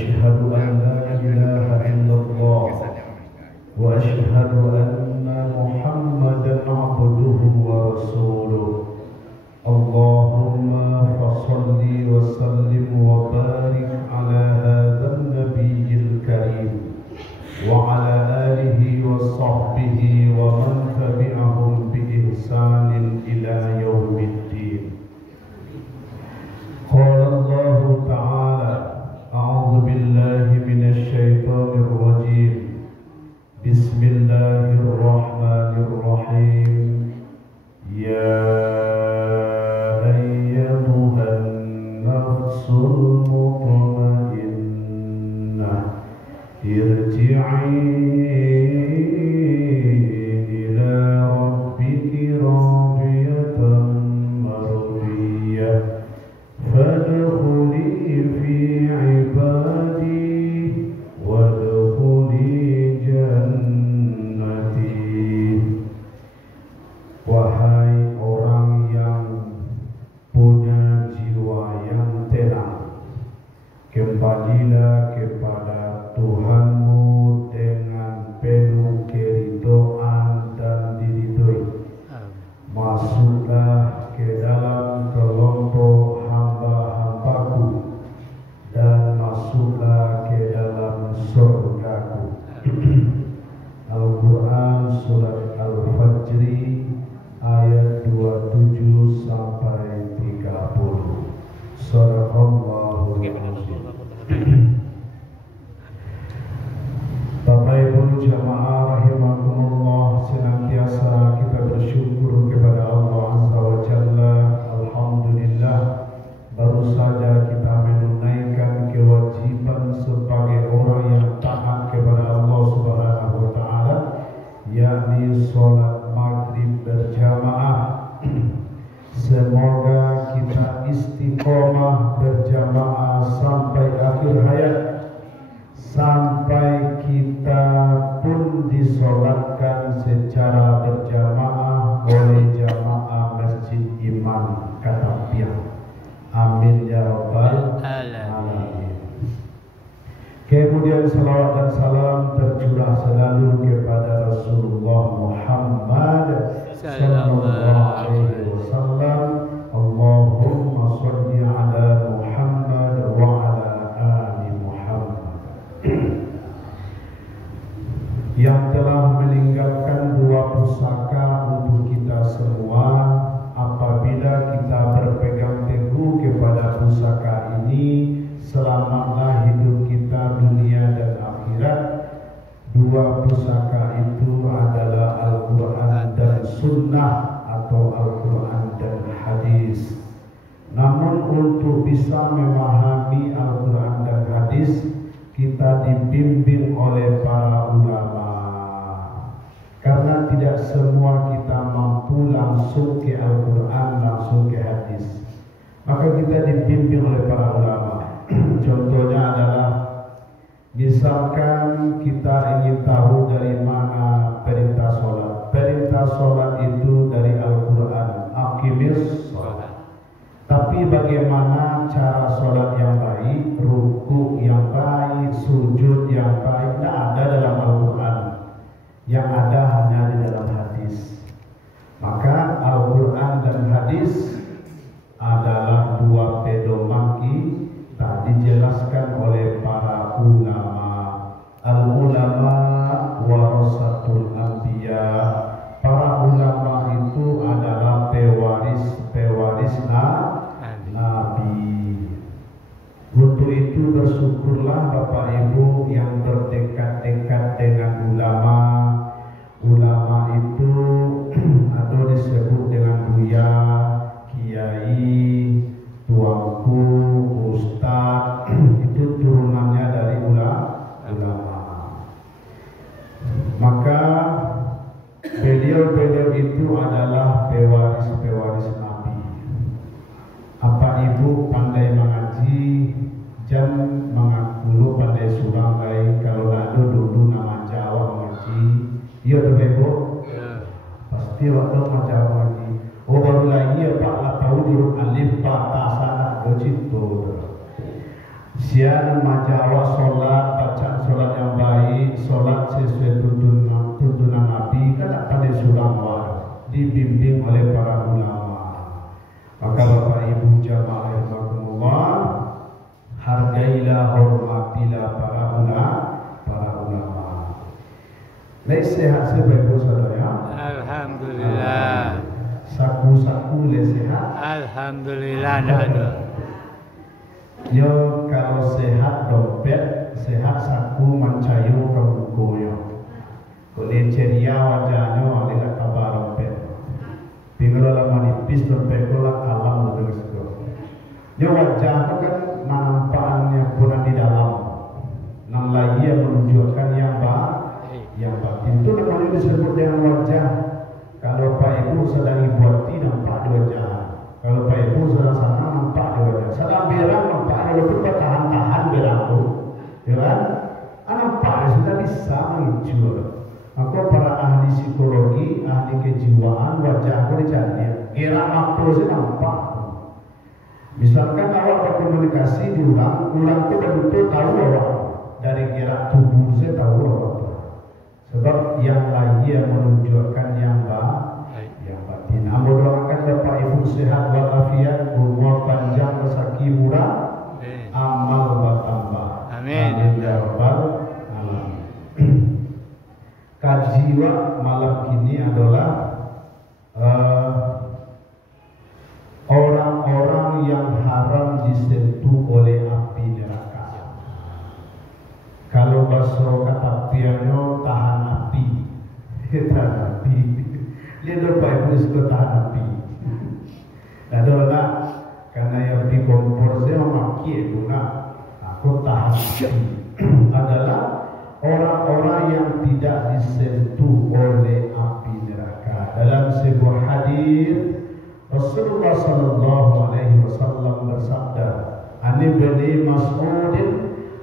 أشهد أن لا إله إلا الله وأشهد أن محمدا عبده ورسوله اللهم فصل وسلم وبارك على هذا النبي الكريم وعلى آله وصحبه ومن تبعهم بإحسان إلى يوم الدين. قال الله تعالى: أعوذ بالله من الشيطان الرجيم. بسم الله الرحمن الرحيم. يا أيتها النفس المطمئنة ارجعي إلى ربك راضية مرضية فادخلي في عبادي وادخلي jannati. Wahai orang yang punya jiwa yang tenang, kembalilah kepada Tuhanmu dengan penuh keridhaan dan diridhoi. Masuklah ke dalam kelompok hamba-hambaku dan masuklah ke dalam surgaku. Al-Quran Surat Al-Fajri ayat 27 sampai 30. Shadaqallahul azim. Bapak Ibu jamaah rahimakumullah, senantiasa kita bersyukur kepada Allah Azza wa Jalla. Alhamdulillah, baru saja kita menunaikan kewajiban sebagai orang yang taat kepada Allah Subhanahu wa taala, yakni sholat maghrib berjamaah. Semoga kita istiqomah berjamaah sampai akhir hayat, sampai kita pun disolatkan secara berjamaah oleh jamaah Masjid Imam Katapian. Amin ya rabbal alamin. Kemudian salawat dan salam tercurah selalu kepada Rasulullah Muhammad sallallahu alaihi wasallam. Allahumma sholli ala Muhammad wa ala ali Muhammad. Yang telah meninggalkan dua pusaka untuk kita semua, apabila kita berpegang teguh kepada pusaka ini, selamatlah hidup kita dunia dan akhirat. Dua pusaka itu adalah Al-Quran dan Sunnah atau Al-Quran dan Hadis. Namun untuk bisa memahami Al-Quran dan Hadis, kita dibimbing oleh para ulama. Karena tidak semua kita mampu langsung ke Al-Quran, langsung ke Hadis, maka kita dibimbing oleh para ulama. Contohnya adalah, misalkan kita ingin tahu dari mana perintah sholat. Perintah sholat itu dari Al-Quran, aqimis sholat. Tapi bagaimana cara sholat yang baik, ruku yang baik, sujud yang baik, tidak ada dalam Al-Quran. Yang ada hanya di dalam hadis. Maka Al-Quran dan hadis adalah dua pedoman tadi dijelaskan oleh para ulama. Al-ulama warasatul anbiya. Para ulama itu adalah pewaris Nabi. Untuk itu bersyukurlah Bapak Ibu yang berdekat-dekat dengan ulama. Ulama itu atau disebut dengan buya, kiai, tuanku, ustaz, itu turunannya dari ulama. Maka beliau-beliau itu adalah pewaris Nabi. Apa Ibu pandai mengaji, jam mengaku pandai surang baik, kalau nado dulu nama Jawa mengaji. Iya tuh Ibu? Pasti waktu macam mengaji. Oh baru lagi ya Pak lah tahu huruf alif, Pak, Ta, Sa, Do, Cito. Sian majawa sholat, bacaan sholat yang baik, sholat sesuai tuntunan Nabi, kan pandai surang dibimbing oleh para ulama. Maka Bapak Ibu jamaah rahimakumullah, hargailah, hormatilah para ulama. Baik, sehat sebaik saudara. Alhamdulillah. Saku-saku le sehat. Alhamdulillah ada. Yo kalau sehat dompet, sehat saku mancayo kabukoyo. Boleh ceria wajahnya oleh kabar dompet. Pinggul lama nipis dompet kola alam betul sekali. Yo wajah itu kan nampakannya kurang di dalam. Nang lagi yang menunjukkan yang batin itu namanya disebut dengan wajah. Kalau Pak Ibu sedang ibuati nampak di wajah. Kalau Pak Ibu sedang sana nampak di wajah. Sedang berang nampak walaupun bertahan-tahan berang itu, ya kan? Nampak sudah bisa menghijau. Maka para ahli psikologi, ahli kejiwaan wajah aku dicari. Gerak makro saya nampak. Misalkan awak berkomunikasi di orang itu betul tahu awak dari gerak tubuh saya tahu awak. Sebab yang lain yang menunjukkan yang batin. Ambo doakan Bapak Ibu sehat walafiat, umur panjang, rezeki murah, amal bertambah. Amin. Ya rabbal alamin. Kajiwa malam ini adalah orang-orang yang haram disentuh oleh api neraka. Kalau bahasa kata piano tahan api, tahan api. Dia Bapak Ibu suka tahan api. Adalah karena yang di kompor saya memakai guna aku tahan api. Adalah orang-orang yang tidak disentuh oleh api neraka. Dalam sebuah hadis Rasulullah sallallahu alaihi wasallam bersabda, "An Ibnu Mas'ud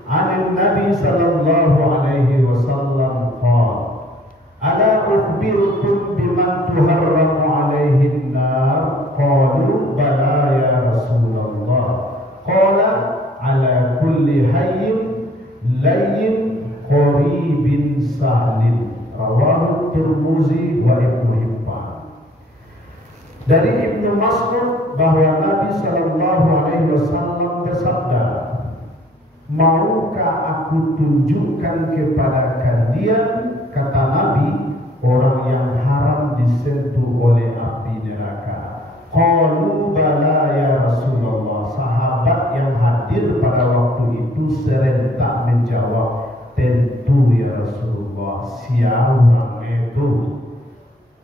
an Nabi sallallahu alaihi wasallam qala, ala ukhbirukum biman tuharramu alaihi an-nar? Qalu bala ya Rasulullah. Qala ala kulli hayyin layyin qaribin salim." Rawahu Tirmizi wa Ibnu Hibban. Dari Ibnu Mas'ud bahwa Nabi sallallahu alaihi wasallam bersabda, "Maukah aku tunjukkan kepada kalian," kata Nabi, "orang yang haram disentuh oleh api neraka?" Qalu bala ya Rasulullah. Sahabat yang hadir pada waktu itu serentak menjawab, "Tentu ya Rasulullah, siapa itu?"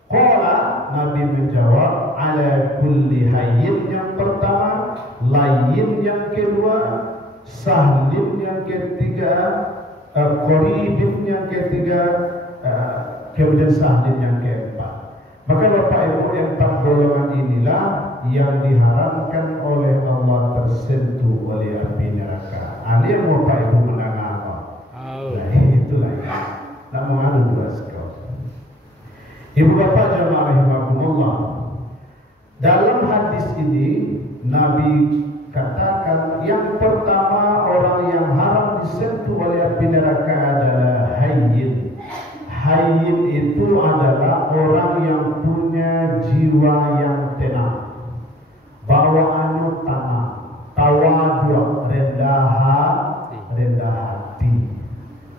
Qala, Nabi menjawab, "Ala kulli hayyin," yang pertama, "layyin," yang kedua, "sahlin," yang ketiga, "qaribin," yang ketiga, kemudian "sahlin," yang keempat. Maka Bapak Ibu, yang empat golongan inilah yang diharamkan oleh Allah tersentuh oleh api neraka. Alim Bapak Ibu mendengar apa? Nah, itulah ya. Tak mau adu dua sekali. Ibu Bapak jamaah rahimakumullah, dalam hadis ini Nabi katakan yang pertama orang yang haram disentuh oleh api neraka adalah hayyin. Hayyin itu adalah orang yang punya jiwa yang tenang, bawaannya tenang, tawadu, rendah hati.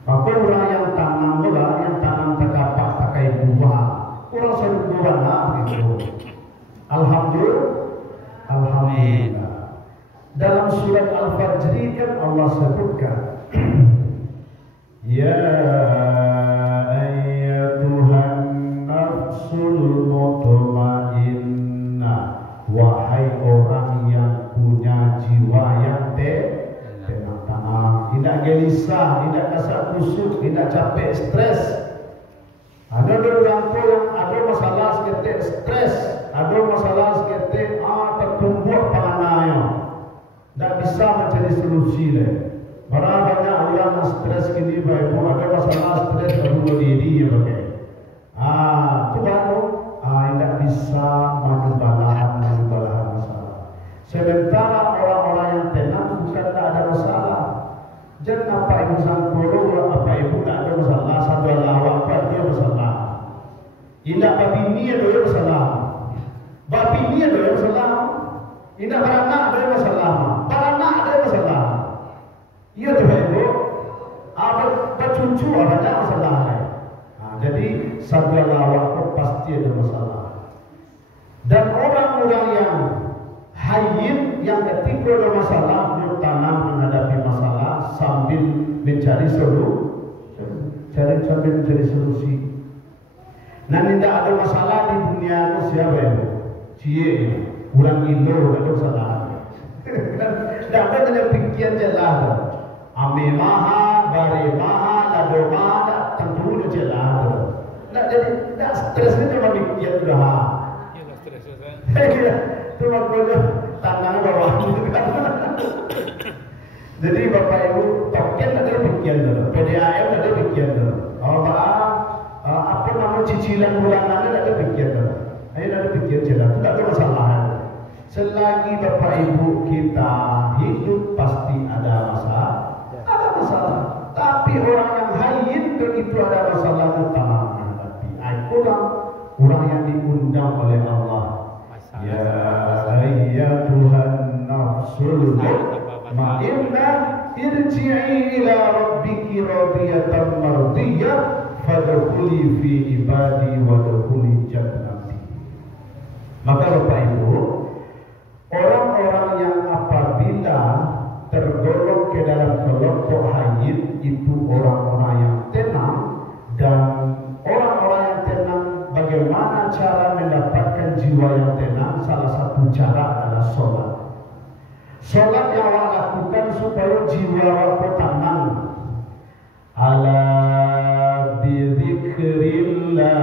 Maka orang yang tenang pula, yang tenang terdapat pakai buah. Orang sempurna begitu. Alhamdulillah. Dalam surat Al-Fajr kan Allah sebutkan, "Ya ayyatuhan nafsul mutmainnah," wahai orang yang punya jiwa yang tenang, tidak gelisah, tidak kasar kusut, tidak capek, stres. Ada orang yang ada masalah seketik stres, ada masalah seketik tertumbuk pangannya, tidak bisa mencari solusi leh. Berapa banyak orang yang stres kini, Bapak Ibu, ada masalah stres baru berdiri ya pakai. Itu baru tidak bisa maju balahan masalah. Sementara orang-orang yang tenang bukan tidak ada masalah. Indah babini ada yang salah. Babini ada yang salah. Indah beranak ada yang salah. Beranak ada yang salah. Iya tu ibu. Ada bercucu ada masalah. Jadi segala waktu pasti ada masalah. Dan orang-orang yang hayyin yang ketika ada masalah bertanam menghadapi masalah sambil mencari solusi. Nah, tidak ada masalah di dunia itu siapa ya? Cie, kurang Indo, ada masalah. Tidak ada pikiran jelas. Ame maha, bare maha, lado maha, tentu jelas. Tidak jadi, tidak stres itu cuma pikiran sudah. Iya, stres ya. Cuma kerja tangan bawah. Jadi Bapak Ibu, token ada pikiran dulu, PDAM ada pikiran dulu. Apa nama cicilan bulanannya ada pikiran dulu. Ayo ada pikiran jelas, tidak ada masalah. Selagi Bapak Ibu kita hidup pasti ada masalah. Tapi orang yang hayyin begitu ada masalah utama menghadapi. Orang yang diundang oleh Allah. Ya ayyatuhan nafsul mutmainnah irji'i ila rabbiki radiyatan mardiyah fadkhuli fi ibadi wadkhuli jannati. Maka Bapak Ibu, orang-orang yang apabila tergolong ke dalam kelompok hayyin itu orang-orang yang tenang. Dan orang-orang yang tenang, bagaimana cara mendapatkan jiwa yang tenang? Salah satu cara adalah sholat. Sholat yang awak lakukan supaya jiwa awak tenang. Ala bidzikrillah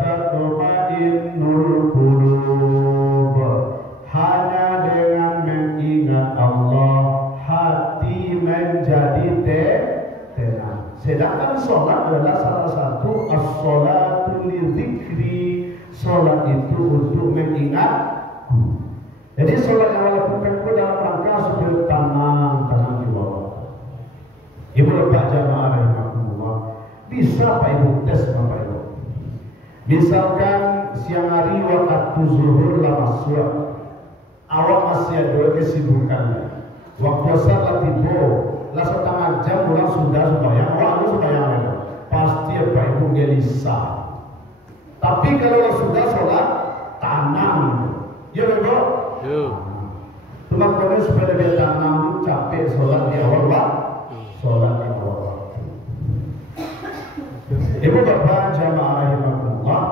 tatma'innul qulub. Hanya dengan mengingat Allah hati menjadi tenang. Sedangkan sholat adalah salah satu as-sholatu lidzikri. Sholat itu untuk mengingat. Jadi sholat yang lakukan itu dalam rangka supaya tenang jiwa. Ibu Bapak jamaah rahimahullah, bisa Pak Ibu tes Bapak Ibu. Misalkan siang hari waktu zuhur lah masuk, awak masih ada kesibukan. Waktu asar lah tiba, lah setengah jam orang sudah sembahyang, awak sembahyang pasti Pak Ibu gelisah. Tapi kalau sudah sholat tenang, ya Bapak. Cuma kalau supaya lebih tenang, capek sholat di awal waktu. Ibu Bapak jamaah rahimahullah.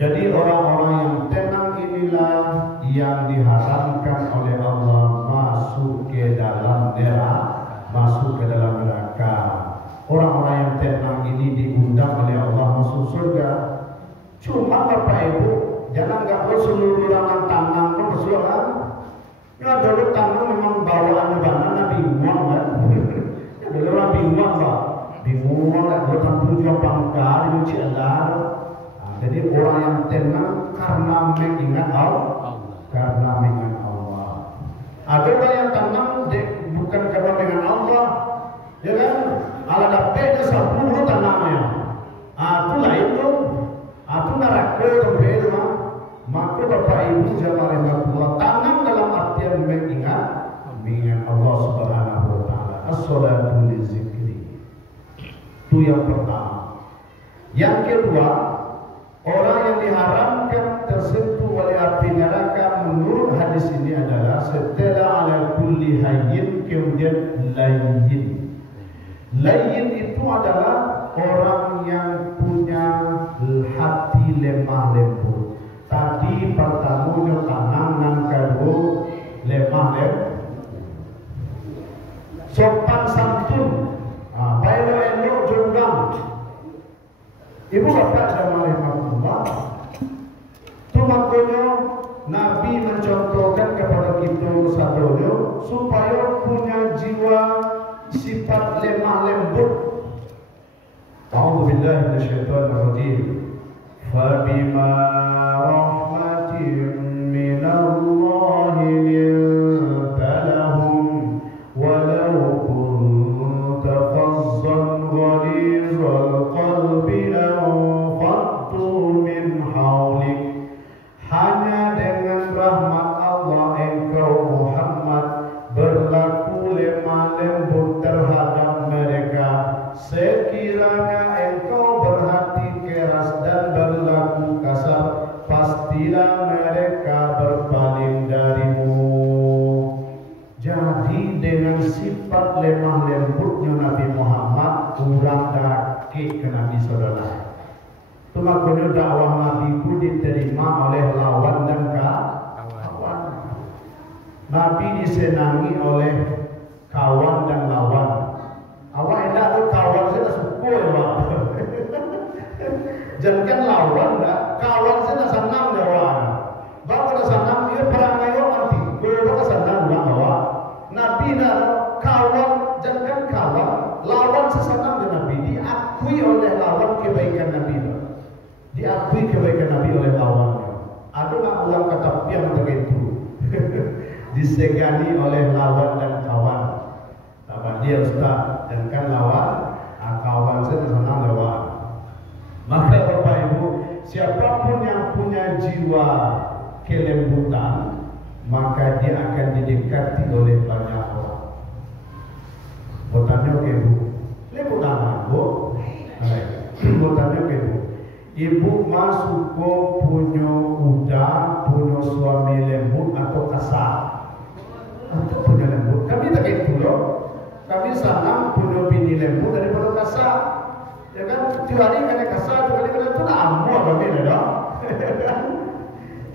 Jadi orang-orang yang tenang inilah yang diharamkan oleh Allah masuk ke dalam neraka. Orang-orang yang tenang ini diundang oleh Allah masuk surga. Cuma Bapak Ibu, jangan nggak seluruh orang tenang masuk surga. Ya dulu tanah memang bawaan Nabi Muhammad. Dulu orang bingung Pak, bingung lah. Dulu tujuan pangkal itu Allah. Jadi orang yang tenang karena mengingat Allah. Ada orang yang tenang bukan karena mengingat Allah, ya kan? Ala dapetnya 10 tanamnya. Itulah itu. Itu neraka itu mah. Maka Bapak Ibu jamaah rahimahullah, tanam dalam artian mengingat Allah Subhanahu wa taala. As-sholatu lidzikri. Itu yang pertama. Yang kedua, orang yang diharamkan tersentuh oleh api neraka menurut hadis ini adalah setelah ala kulli hayyin kemudian layyin. Layyin itu adalah orang yang punya hati lemah lembut. Tadi pertamanya tanam dan kedua lemah lembut. Sopan santun, baiklah elok jonggang. Ibu Bapak jamaah rahimahullah, itu makanya Nabi mencontohkan kepada kita sadonyo supaya punya jiwa sifat lemah lembut. A'udzubillahi minasyaitonir rajim. Fabima rahmatin minallahi linta lahum walau kunta fazzan ghalizal qalbi lanfaddu min sifat lemah lembutnya Nabi Muhammad urang dake ke Nabi saudara. Tumakunyo dakwah Nabi ku diterima oleh lawan dan kawan. Nabi disenangi oleh kawan dan lawan. Awak enak tu kawan saya suka ya Pak. Jangan lawan dah, kawan saya senang lawan. Bapak senang dia perang ayo nanti. Bapak senang awak. Nabi dah kawan, jangan kawan. Lawan sesenang dengan Nabi. Diakui oleh lawan kebaikan Nabi. Diakui kebaikan Nabi oleh lawannya. Ada nak ulang kata piang begitu. Disegani oleh lawan dan kawan. Apa dia Ustaz? Jangan lawan, kawan saya senang lawan. Maka Bapak Ibu, siapapun yang punya jiwa kelembutan, maka dia akan didekati oleh banyak orang. Bertanya ke Ibu, lembut amat Bu. Bertanya ke Ibu, Ibu masuk punya udang, punya suami lembut atau kasar? Atau punya lembut? Kami tak itu loh. Kami senang punya bini lembut daripada kasar. Ya kan, tiap hari kena kasar, tiap hari kena tu nak amuk kami dah.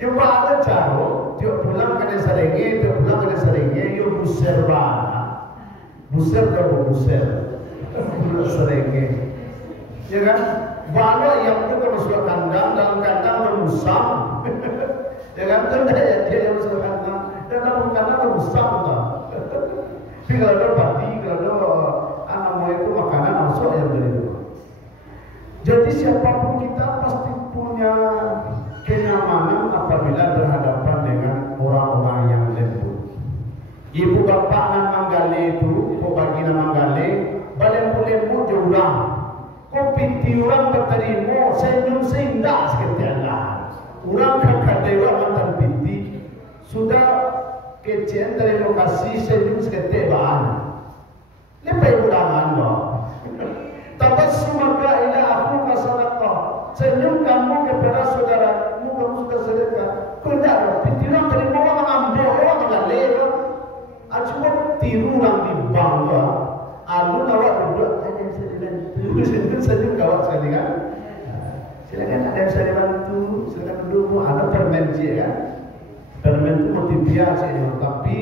Jumpa ada cara, tiap pulang kena serenge, tiap pulang kena serenge, yo buser bana, buser dah buser, pulang serenge. Ya kan, bana yang tu kalau masuk kandang, dalam kandang bermusam. Ya kan, tu dia yang masuk kandang, dan dalam kandang bermusam tak. Tapi kalau ada pati, kalau ada anak muda itu makanan masuk yang dari itu. Jadi siapapun kita pasti punya kenyamanan apabila berhadapan dengan orang-orang yang lembut. Ibu bapak nan manggale itu, kau bagi nama manggale, balen lembut jauh. Kau pinti orang berterima, senyum seindah seketiala. Orang kakak dewa mantan pinti sudah kecian dari lokasi senyum seketiala. Lepas ulangan loh. Tabassumaka ila akhuka sadaqah. Senyum kamu kepada saudaramu, kamu sudah sedekah. Tidak, tidak terima orang ambil orang dengan lera. Cuma tiru orang di bangga. Alun awak duduk ada yang saya bantu. Senyum kawak sekali kan. Silakan ada yang saya bantu. Silakan duduk. Ada permen je kan. Permen itu motivasi saja, tapi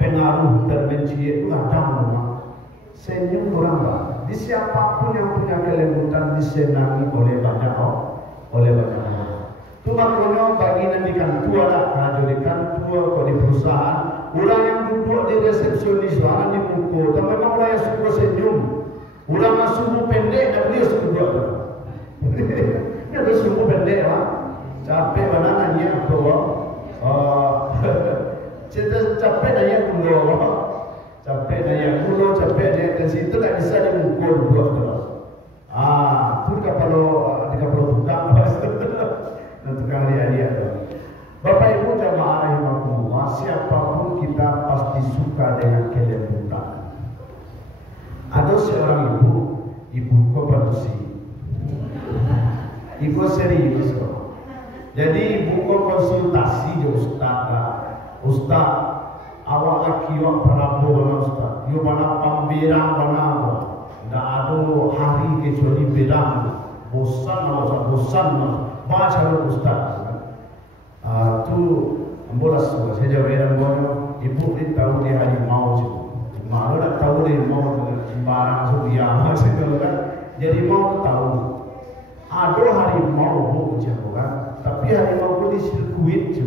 pengaruh permen je itu ada memang. Senyum orang Pak. Di siapapun yang punya kelembutan disenangi oleh banyak orang. Itu makanya bagi nantikan tua lah, jadikan tua kalau di perusahaan, orang yang duduk di resepsionis, orang di buku, tapi memang orang yang suka senyum. Orang yang sumbu pendek, dan dia suka duduk. Dia ada sumbu pendek lah. Capek mana nanya bahwa capek nanya bahwa capek daya kulo, capek daya tensi itu tak bisa diukur dua terus. Tu kalau buka nanti kali dia tu. Bapak Ibu jamaah rahimakumullah, siapapun kita pasti suka dengan kelembutan. Ada seorang ibu koperasi. Ibu serius kok. Jadi ibu konsultasi je Ustaz. Awak laki awak Prabowo mana Ustaz? You mana pembirang mana? Tidak ada hari kecuali birang. Bosan. Baca Ustaz. Tu ambolas saya jawab yang bono. Ibu ni tahu dia harimau je. Malu tak tahu dia mau barang suria macam tu kan. Jadi mau tahu. Ada harimau bukan kan? Tapi harimau pun di sirkuit je.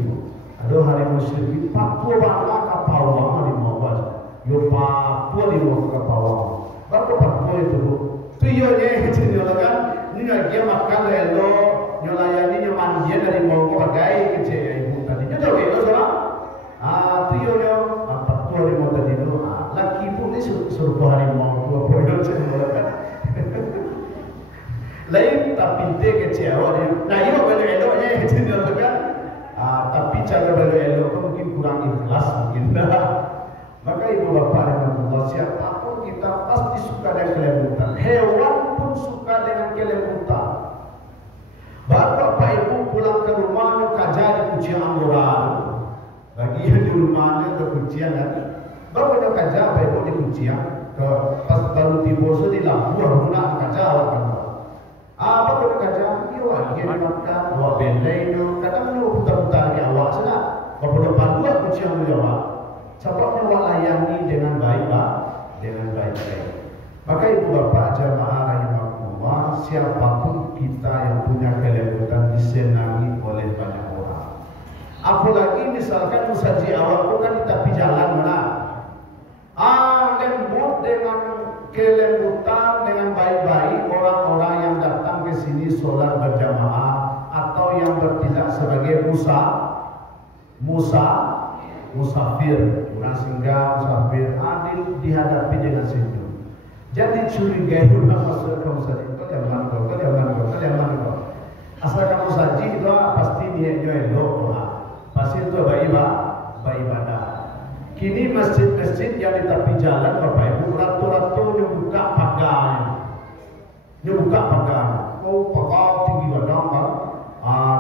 Ada harimau sirkuit. Papua bangga kapawang harimau aja. Yo Papua di luar kapawang. Bapak Papua itu tu yo ni kecil kan? Ni lagi makan elo, nyolayani nyomandia dari mau bagai kecil ibu tadi. Itu tahu elo salah? Tu yo Papua di mau tadi tu. Laki pun ni suruh harimau tua bodoh cendol kan? Lain tapi dia kecil dia. Nah yo beli elonya kecil kan? Tapi cara beli elok mungkin kurang ikhlas mungkin. Maka ibu bapak dan Allah, siapapun kita pasti suka dengan kelembutan. Hewan pun suka dengan kelembutan. Bapak ibu pulang ke rumahnya kajar di kucian moral. Bagi yang di rumahnya ke kucian kan, Bapak nak kaca apa itu di kuncian ke pas baru tiba di lampu nak kaca kan. Apa nak kaca? Yo lagi makan, bawa bendai tu. Kadang lu putar-putar ke awak sana. Bapak depan dua kuncian tu jawab. Sebab awak layani dengan baik, Pak. Dengan baik-baik. Maka ibu bapak jamaah rahimahullah, siapapun kita yang punya kelembutan disenangi oleh banyak orang. Apalagi misalkan musaji awak itu kan di tepi jalan mana? Lembut dengan kelembutan dengan baik-baik orang-orang yang datang ke sini sholat berjamaah atau yang bertindak sebagai musafir, orang singgah, musafir, adil dihadapi dengan senyum. Jadi curigai orang masuk kamu saji, kau yang mana. Asal kamu saji itu pasti niatnya elok, pasti itu beribadah. Kini masjid-masjid yang di tepi jalan, Bapak Ibu, ratu-ratu yang buka pagar, pagar tinggi badang kan.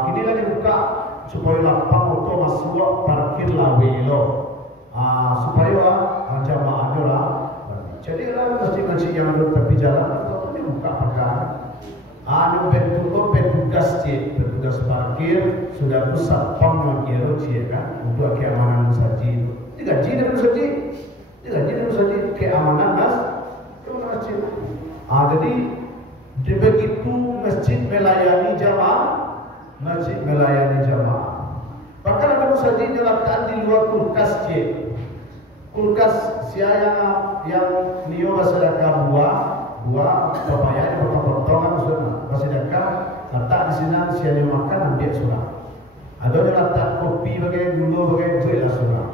Kini lah dibuka supaya lapang untuk masuk parkir lawe lo, supaya jamaah lah. Jadi lah masjid-masjid yang di tepi jalan ratu-ratu dibuka pagar. Petugas parkir sudah pusat pam yang kan untuk keamanan masjid. Digaji dari masjid keamanan masjid. Jadi begitu masjid melayani jamaah. Bahkan ada masjid diletakkan di luar kulkas kulkas siapa yang niyo sedekah buah papaya potong-potongan sudah sedekah letak di sini siapa makan ambil surah. Ada yang letak kopi bagai gula bagai buah surah.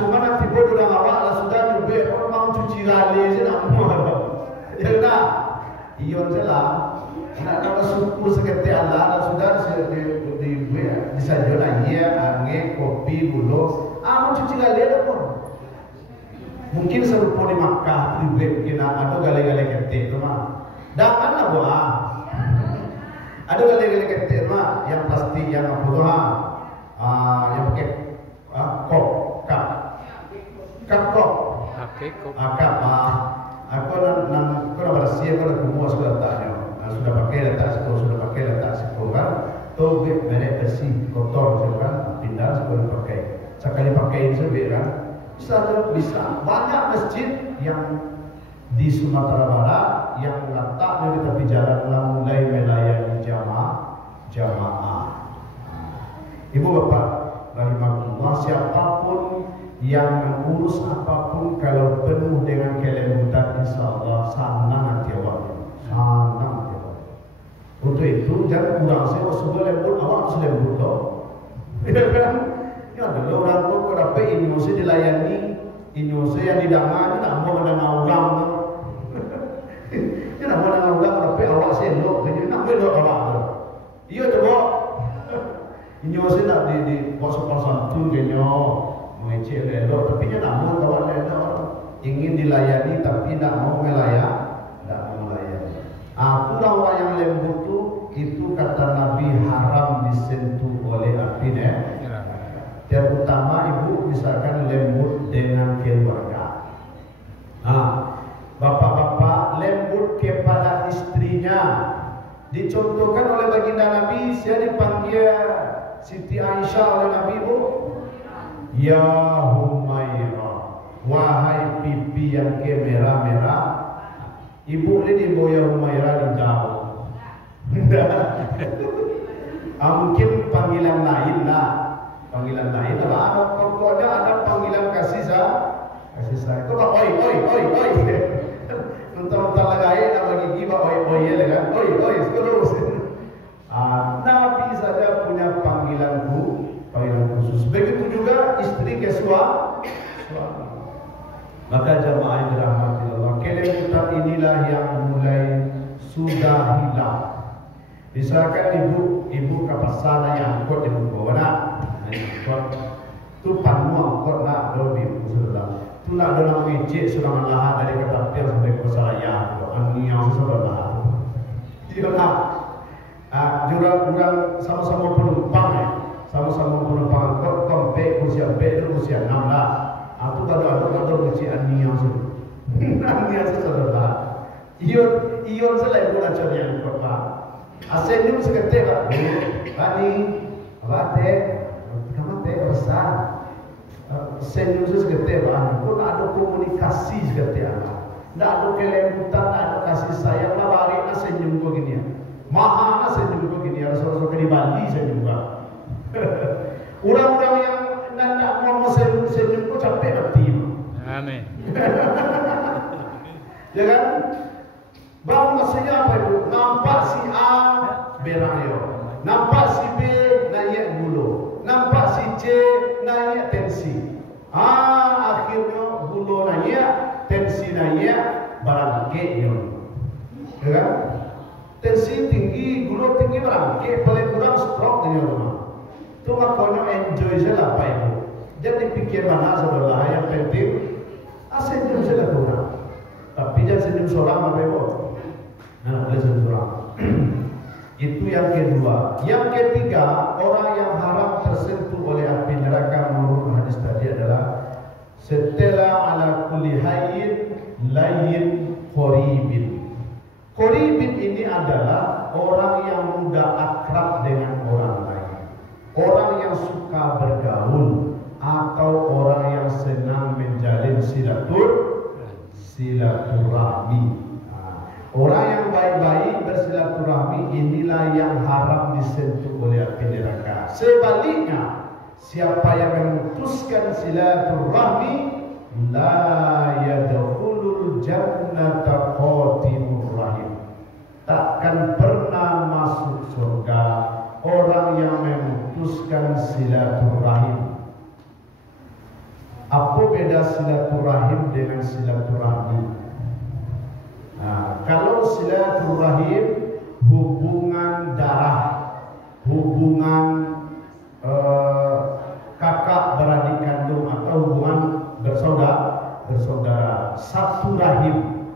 Cuma nanti bodoh dah awak lah sudah nyubek orang cuci gali je nak muat. Ya tak? Iyon je lah. Nak syukur seketik Allah lah sudah disajo lah ia angin kopi gula. Mau cuci gali ada pun. Mungkin serupa di Makkah nyubek mungkin ada gali-gali ketik tu mah. Dapat lah buah. Ada gali-gali ketik mah yang plastik yang apa tu yang pakai kop. Aku nak bersih, aku nak kumus sudah letaknya. Sudah pakai letak siku kan. Tu merek bersih, kotor kan, pindah sebelum pakai. Sekali pakai itu kan. Bisa banyak masjid yang di Sumatera Barat yang letaknya di tepi jalan mulai melayani jamaah. Ibu bapak rahimahullah, siapapun yang mengurus apapun kalau penuh dengan kelembutan, insyaAllah senang hati awak. Untuk itu jangan kurang saya sudah lembut, awak sudah lembut toh. Ya kan? Ya ada orang tu kau dapat ini mesti dilayani, ini mesti yang didangan, tak mau mendengar orang tu. Nak mendengar orang dapat awak selok, jadi nak belok awak tu. Iya coba. Ini mesti nak di sopan santun kenyo. Mengecek lelok, tapi dia tak mau kawan lelok, ingin dilayani tapi tak mau melayani. Orang yang lembut itu kata Nabi haram disentuh oleh api terutama ibu misalkan lembut dengan keluarga. Bapak-bapak lembut kepada istrinya dicontohkan oleh baginda Nabi. Saya dipanggil Siti Aisyah oleh Nabi, Ya Humairah, wahai pipi yang kemerah-merah. Ibu ini dibawa Ya Humairah di jauh. Mungkin panggilan lain lah. Pokoknya ada panggilan kasih saya. Itu oi. Mentang-mentang lagi nak bagi giba oi ya kan. Oi terus. Nabi saja punya panggilan khusus. Begitu juga istri ke suami. Maka jamaah yang dirahmati Allah, kelembutan inilah yang mulai sudah hilang. Misalkan ibu ke pasar yang angkot di Bukowena, tu panu angkot nak lebih sudah. Tu nak dalam ejek sudah lahan dari Ketapel sampai ke Pasaraya, angin yang sudah lahan. Tidak nak. Jurang sama-sama penumpang angkot, tempe usia B dan usia 6 lah. Atau baru kecil anian sih. Anian saudara. Ion selain bukan yang berapa. Asenyum seketik pak. Tadi abate, kamu teh besar. Senyum seketik pak. Pun ada komunikasi seketik apa. Tidak ada kelembutan, tidak ada kasih sayang. Lah balik senyum begini. Maha senyum begini. Rasul-rasul di Bali senyum pak. Orang-orang yang tidak mau senyum itu capek hati. Amin. Ya kan? Bang maksudnya apa itu? Nampak si A berayo, nampak si B naik gulu, nampak si C naik tensi. Akhirnya gulu naik, tensi naik, berangke yo. Ya kan? Tensi tinggi, gulu tinggi berangke, paling kurang stroke dengan rumah. Itu makanya enjoy saja apa itu. Jangan dipikir mana sebelah yang penting, senyum saja kurang. Tapi jangan senyum seorang apa itu. Nah, boleh senyum seorang. Itu yang kedua. Yang ketiga, orang yang haram tersentuh oleh api neraka menurut hadis tadi adalah setelah ala kulli hayyin layyin qoribin. Qoribin ini adalah orang yang mudah akrab dengan orang lain, orang yang suka bergaul, atau orang yang senang menjalin silaturahmi. Orang yang baik-baik bersilaturahmi inilah yang haram disentuh oleh api neraka. Sebaliknya, siapa yang memutuskan silaturahmi la yadkhulul jannata qatimur rahim. Takkan pernah masuk surga orang yang memutuskan silaturahim. Apa beda silaturahim dengan silaturahmi? Nah, kalau silaturahim hubungan darah, hubungan kakak beradik kandung atau hubungan bersaudara, satu rahim.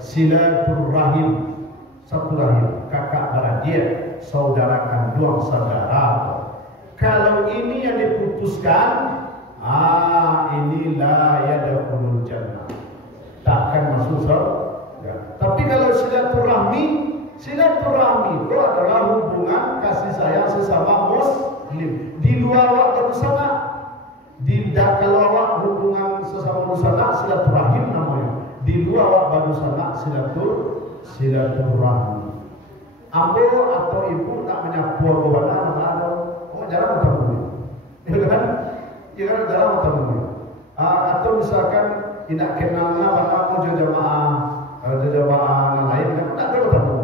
Silaturahim satu rahim, kakak beradik, saudara kandung, saudara. Kalau ini yang diputuskan, inilah yadkhulul jannah, takkan masuk surga. Tapi kalau silaturahmi itu adalah hubungan kasih sayang sesama muslim. Di luar waktu sana, kalau awak hubungan sesama muslim silaturahim namanya. Di luar waktu sana silaturahmi. Ambo atau ibu tak menyapu kepada anak-anak, jarang bertemu. Ya kan? Jarang bertemu. Atau misalkan tidak kenal apa jemaah lain kan tidak ada bertemu.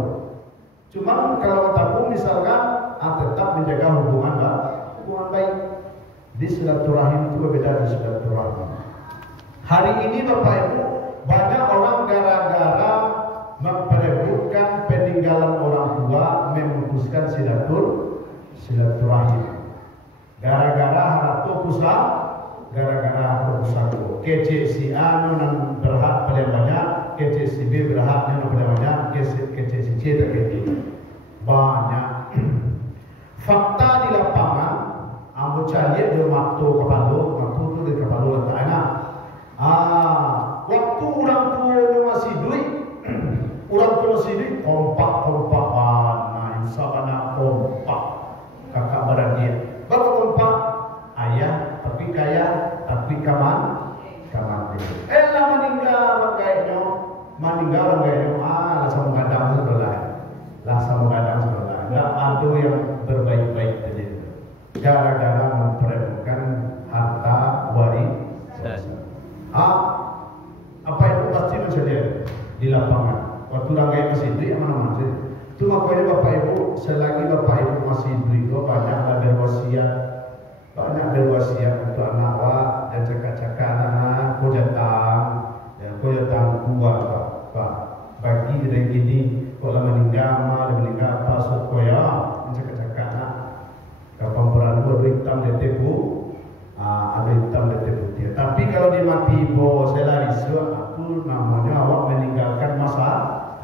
Cuma kalau bertemu misalkan tetap menjaga hubungan baik. Di silaturahim itu berbeda di silaturahmi. Hari ini Bapak Ibu, banyak orang gara-gara memperebutkan peninggalan orang tua memutuskan silaturahim. Gara-gara harap pusat, gara-gara pusatku. Kece si A non berhak paling banyak, kece si B berhak non paling banyak, kece si C tak kece. Banyak. Fakta di lapangan, ambo cari di waktu itu di kepala letaknya. Waktu orang tua masih duit, kompak, insya Allah kompak, kakak beradik. Bapak kompak, ayah tapi kaya, tapi kaman. Lah meninggal orang kayaknya, langsung mengadang sebelah. Nggak ada yang berbaik-baik tadi. Gara-gara memperebutkan harta warisan. Apa itu pasti menjadi di lapangan. Waktu rakyat masih hidup, yang mana masih. Itu makanya Bapak Ibu, selagi Bapak Ibu masih hidup, banyak berwasiat untuk anak awak dan cakap-cakap anak, kau datang kuat Pak. Bagi dari gini, kalau meninggal apa supaya cakap-cakap anak. Kapan berada hitam di tebu, ada hitam di tebu dia. Tapi kalau dia mati saya aku namanya awak meninggalkan masalah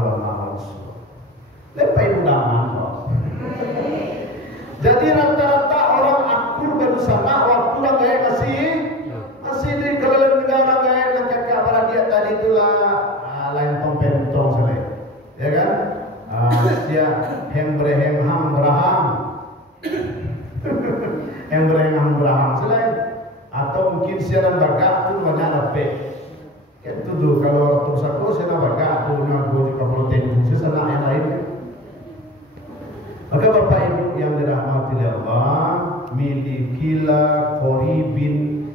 dalam awak. Lepas itu Jadi rata-rata orang akur bersama waktu yang gaya kasih yang berang selain atau mungkin siaran baga tu banyak dapat. Kan tu tu kalau terus aku siaran baga tu ngaku di kapal tentu sesana yang lain. Maka Bapak Ibu yang dirahmati Allah, milikilah qoribin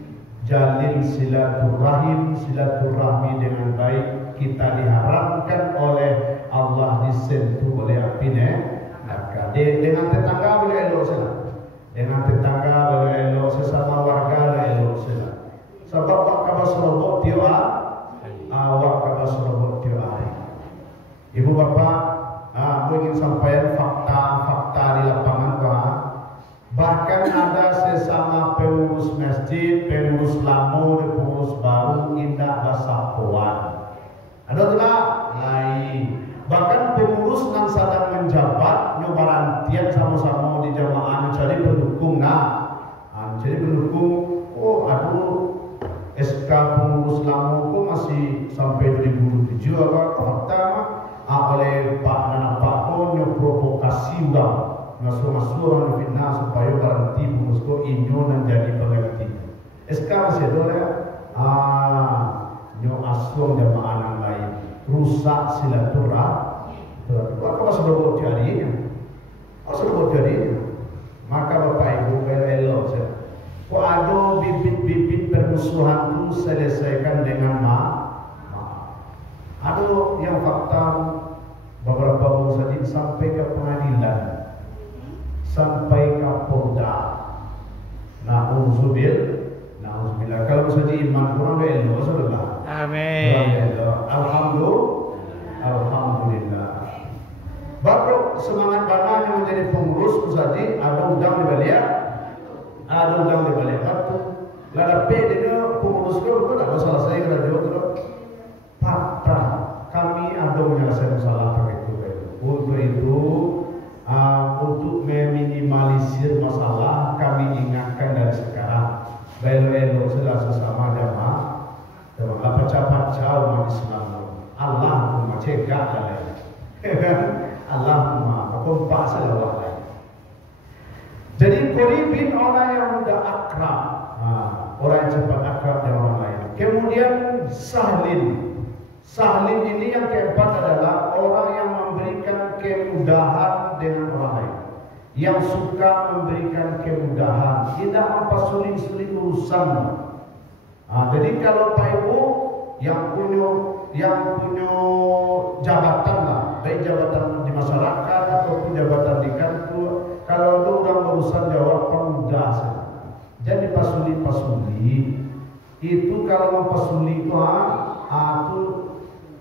jalin silaturahmi dengan baik. Kita diharapkan oleh Allah disentuh oleh api neraka. Dengan tetangga boleh elok saja. Dengan tetangga boleh elok, sesama warga boleh elok saja. Sebab wak kabas robot wak kabas robot hari. Ibu bapak, aku ingin sampaikan fakta di lapangan bahwa bahkan ada sesama pengurus masjid, pengurus lama, pengurus baru indah basapuan. Ada tak lain. Bahkan pengurus yang sedang menjabat nyobarantian sama-sama di jamaah mencari pendukung. Jadi pendukung. Oh, aduh, SK pengurus lama kok masih sampai 2007 apa fakta oleh Pak dan Pak Konyo provokasi udah ngasuh-ngasuh orang fitnah supaya berhenti pengurus kok inyo dan jadi pengganti. SK masih ada ya. Nyo asuh jamaah yang lain rusak silaturahmi. Apa sudah buat jadinya? Maka Bapak Ibu belok saja. Kok ada bibit-bibit permusuhan itu selesaikan dengan maaf. Ada yang fakta beberapa bulan saja sampai ke pengadilan, sampai ke Polda. Na'udzubillah. Kalau saja iman kurang belok saudara. Amin. Alhamdulillah. Bapak semangat bana yang menjadi pengurus pusadi ada undang di balik. Batu. Lada dia pengurus itu bukan ada salah saya kerja itu. Fakta kami ada menyelesaikan masalah begitu. Untuk itu untuk meminimalisir masalah kami ingatkan dari sekarang. Belo-belo sesama jamaah. Apa capat jauh umat Islam Allah cegah lain. Allah kompak selawat lain. Jadi qoribin orang yang mudah akrab, orang yang cepat akrab dengan orang lain. Kemudian sahlin ini yang keempat adalah orang yang memberikan kemudahan dengan orang lain, yang suka memberikan kemudahan, tidak mempersulit urusan. Jadi kalau Pak Ibu yang punya jabatan lah, baik jabatan di masyarakat ataupun jabatan di kantor, kalau ada orang urusan jawab mudah saja. Jadi pasuli itu kalau mempersuli itu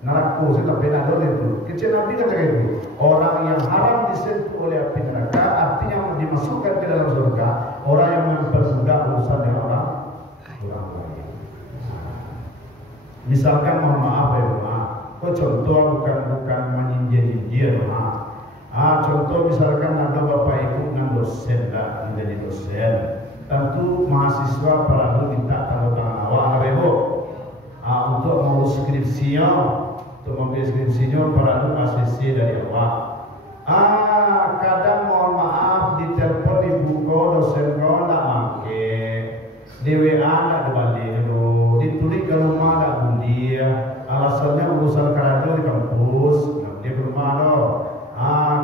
neraka. Saya tak pernah dengar itu. Kecil Nabi kata itu, orang yang haram disentuh oleh api neraka artinya dimasukkan ke dalam surga. Orang yang mempermudah urusan dengan orang lain. Misalkan mohon maaf ya contoh bukan menyindir. Contoh misalkan ada bapak ibu dengan dosen lah, menjadi dosen. Tentu mahasiswa perlu minta tanda tangan awak ibu. Untuk mengurus skripsinya, perlu ACC dari awak. Kadang mohon maaf di telepon ibu dosen kau tak make, di WA tak dibalik ditulis ke rumah tak bundir. Alasannya urusan kerja di kampus, dia ke rumah loh.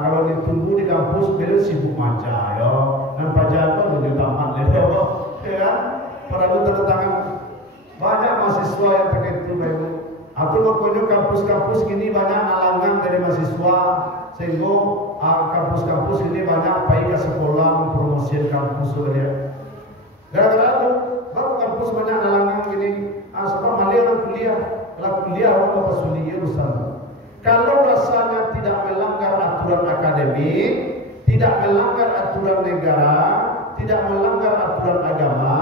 Kalau ditunggu di kampus, beliau sibuk macam yo. Nampak jago menuju tamat lepas, ya. Perlu tanda tangan. Banyak mahasiswa yang begitu baik. Atau pokoknya kampus-kampus ini banyak halangan dari mahasiswa, sehingga kampus-kampus ini banyak baik ke sekolah mempromosikan kampus dia. Gara-gara itu, baru kampus banyak halangan gini. Sebab malah orang kuliah orang mempersuli urusan. Kalau rasanya tidak melanggar aturan akademik, tidak melanggar aturan negara, tidak melanggar aturan agama,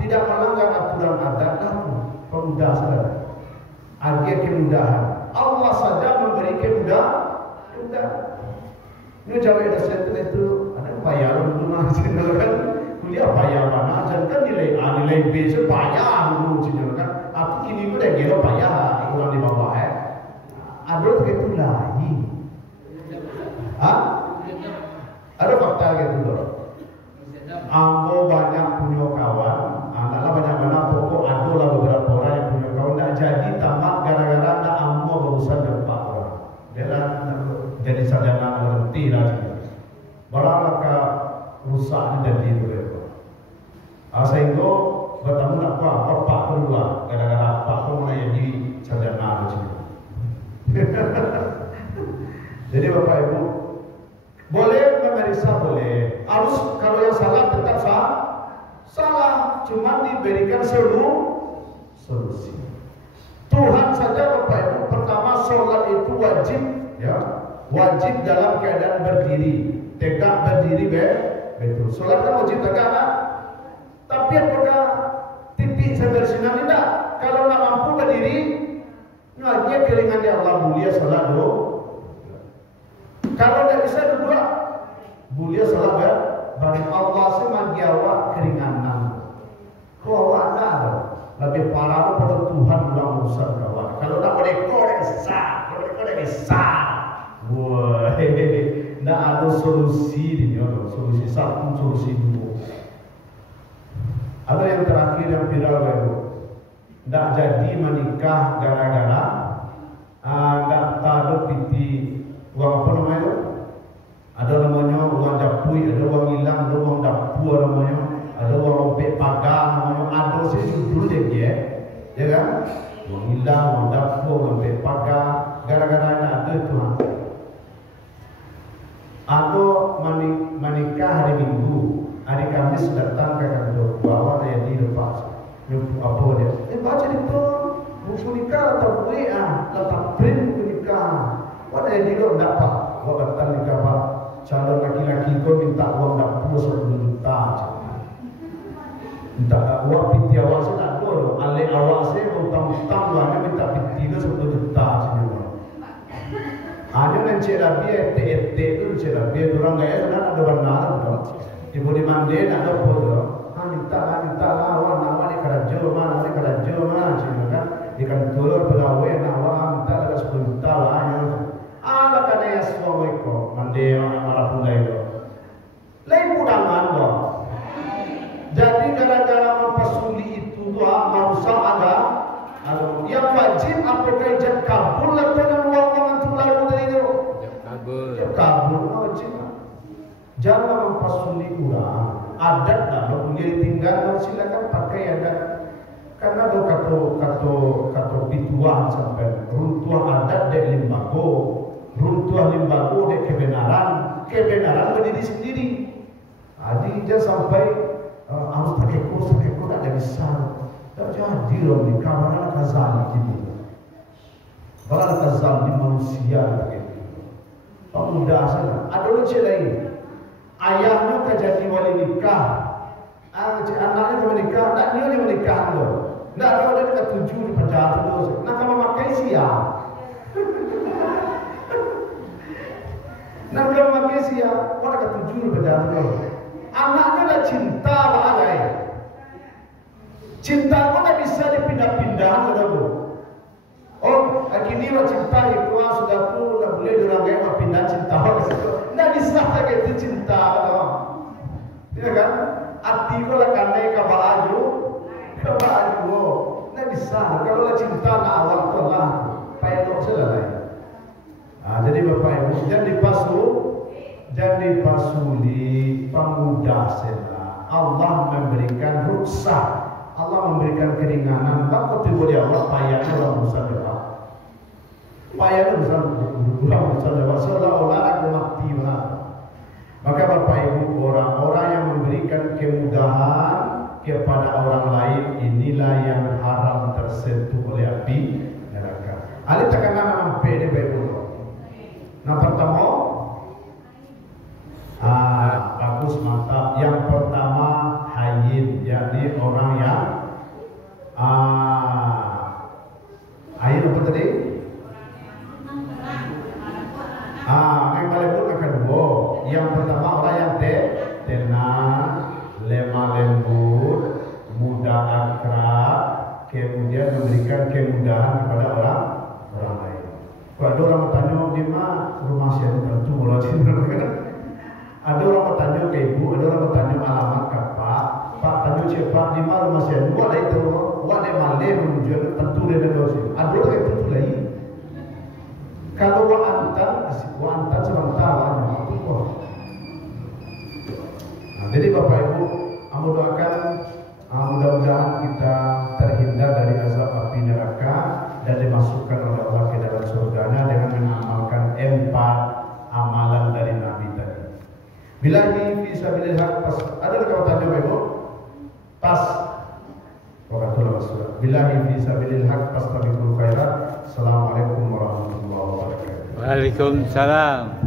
tidak melanggar aturan adat, pemudah saja. Ada kemudahan. Allah saja memberi kemudahan. Ini jawab dosen itu ada bayar dulu kan? Kuliah bayar mana? Jangan nilai B bayar dulu kan? Aku kini udah gila bayar ulang di bawah Ada begitu lagi. Ada fakta gitu loh. Ambo banyak dosa dan di itu. Sehingga bertemu nak apa pak kedua gara-gara pak kau mana jadi sarjana macam itu. Jadi Bapak Ibu boleh memeriksa boleh. Harus kalau yang salah tetap salah. Cuma diberikan solusi. Tuhan saja Bapak Ibu pertama sholat itu wajib ya. Wajib dalam keadaan berdiri, tegak berdiri betul. Sholat kan wajib tegak kan? Tapi apakah titik sampai sini tidak? Kalau tak mampu berdiri, ngaji keringan ya Allah mulia salat do. Kalau tidak bisa duduk, mulia salat bagi Allah semagi awak keringanan. Kau awak tak ada. Lebih parah pada Tuhan ulang urusan kawan. Kalau tak boleh korek sah, wah, tidak ada solusi di sini. Solusi satu, solusi dua. Ada yang terakhir yang viral baru. Tidak jadi menikah gara-gara tidak tahu piti uang apa namanya itu? Ada namanya uang dapui, ada uang hilang, ada uang dapur namanya, ada uang robek pagar namanya. Ada sih judul dia, ya kan? Uang hilang, uang dapur, robek pagar, gara-gara ada itu. Ada menikah hari Minggu, hari Kamis datang ke kantor bawa dia di lepas. Apa dia? Baca itu buku nikah atau letak print buku nikah. Wadah yang dia dapat. Wah datang nikah pak. Calon laki-laki kau minta uang 10 juta. Minta uang piti awak saya tak tahu. Alih awak saya utang-utang uangnya minta piti 10 juta. Hanya mencik rabi ET itu mencik rabi orang gaya kan ada warna dong. Ibu di mandi ada apa? Minta lah awak ni kerja mana cina kan di kantor pegawai awak minta ada 10 juta lah. Ada kan ya semua itu mandi malah pulai itu. Lain mudangan loh. Jadi gara-gara mempasuli itu marusak ada yang wajib apakah ijab kabul atau dengan uang antum lalu dari itu? Kabul wajib. Jangan mempasuli orang. Adat lah, punya ditinggal silakan pakai adat. Karena ada kata pituan sampai runtuh adat dek limbago, runtuh limbago dek kebenaran berdiri sendiri. Jadi dia sampai harus pakai kursus tak ada bisa. Tak jadi loh ni kamar kazali gitu. Kalau kazali manusia begitu. Pemuda sana. Ada lucu lain. Ayahnya kejadi wali nikah, anaknya menikah, tak dia menikah tu, tak ada orang dekat 7 di penjara tu, nak kamu makai siap, nak kamu makai siap, orang dekat 7 di penjara tu, anaknya dah cinta bagai, cinta kau tak bisa dipindah-pindah tu. Oh, kini orang cinta itu sudah pun tak boleh orang gaya pindah cinta ke situ. Tak bisa lagi itu cinta, tidak kan? Hati kau lah kandai kabaju, tak bisa. Kalau lah cinta nak awal tu lah, payah tak selesai. Jadi Bapak Ibu jangan dipasuli pemuda sela. Allah memberikan rukhsah, Allah memberikan keringanan. Tak tiba dia Allah payahnya orang besar dekat. Payahnya besar dekat. Seolah-olah aku mati lah. Maka Bapak Ibu orang-orang yang memberikan kemudahan kepada orang lain inilah yang haram tersentuh oleh api neraka. Ali tekanan sampai di Bible. Nah pertama, bagus mantap. Yang pertama hayin, yakni orang yang hayin apa tadi? Yang paling buruk kedua. Yang pertama orang yang tenang, lemah lembut, mudah akrab, kemudian memberikan kemudahan kepada orang lain. Kalau ada orang bertanya di mana rumah saya tentu mulai ada orang bertanya ke ibu, ada orang bertanya alamat ke pak tanya siapa di mana rumah saya, buat itu, buat yang malih menuju tentu dia dosi. Ada orang yang tentu lagi. Kalau wantan sebentar lah, jadi dimasukkan oleh Allah ke dalam surganya dengan mengamalkan 4 amalan dari Nabi tadi. Bilahi fi sabilil haq pas. Ada kata Bapak Ibu? Pas. Waqatul rasul. Bilahi fi sabilil haq fastabiqul khairat. Assalamualaikum warahmatullahi wabarakatuh. Waalaikumsalam.